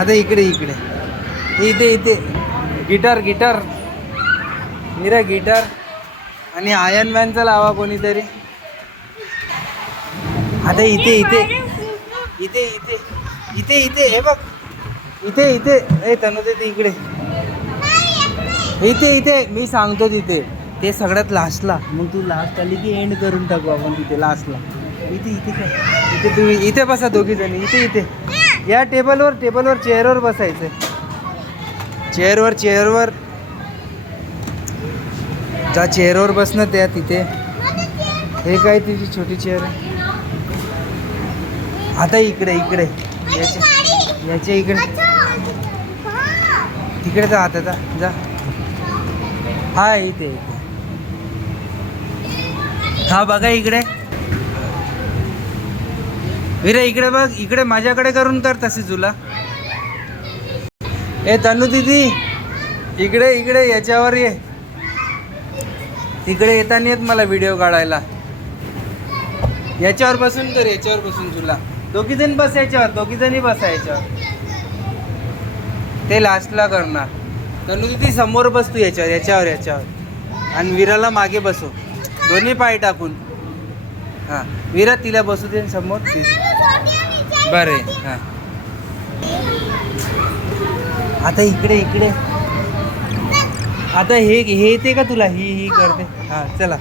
आता इकडे इकडे इथे इथे गिटार गिटार मीरा गिटार आणि आयर्न मॅनचा लावा कोणीतरी. आता इथे इथे इथे इथे इथे इथे हे बघ इथे इथे ए तनु ते इकडे इथे इथे मी सांगतो तिथे ते सगळ्यात लास्टला. मग तू लास्ट आली की एंड करून टाकू आपण तिथे लास्टला. इथे इथे काय इथे तुम्ही इथे बसा दोघी जणी इथे इथे या टेबलवर चेअरवर बसायचं. चेअरवर जा चेअरवर बसणं त्या तिथे. हे काय तुझी छोटी चेअर आहे. आता इकडे इकडे याच्या इकडे तिकडे जा आता जा. हा इथे इथे हा बघा इकडे विरे इकडे बघ इकडे माझ्याकडे करून कर तशी तुला. ए तनु दीदी इकडे इकडे याच्यावर ये. तिकडे येता नाही येत मला व्हिडिओ काढायला. याच्यावर बसून कर याच्यावर बसून तुला. दोघी जण बस याच्यावर दोघी जणी बसा याच्यावर. ते लास्टला करणार. तनु दीदी समोर बस तू याच्यावर आणि विराला मागे बसव दोन्ही पाय टाकून. हां विरा तिला बसू दे समोर. बरं हां आता इकडे इकडे आता हे येते का तुला ही करते. हां चला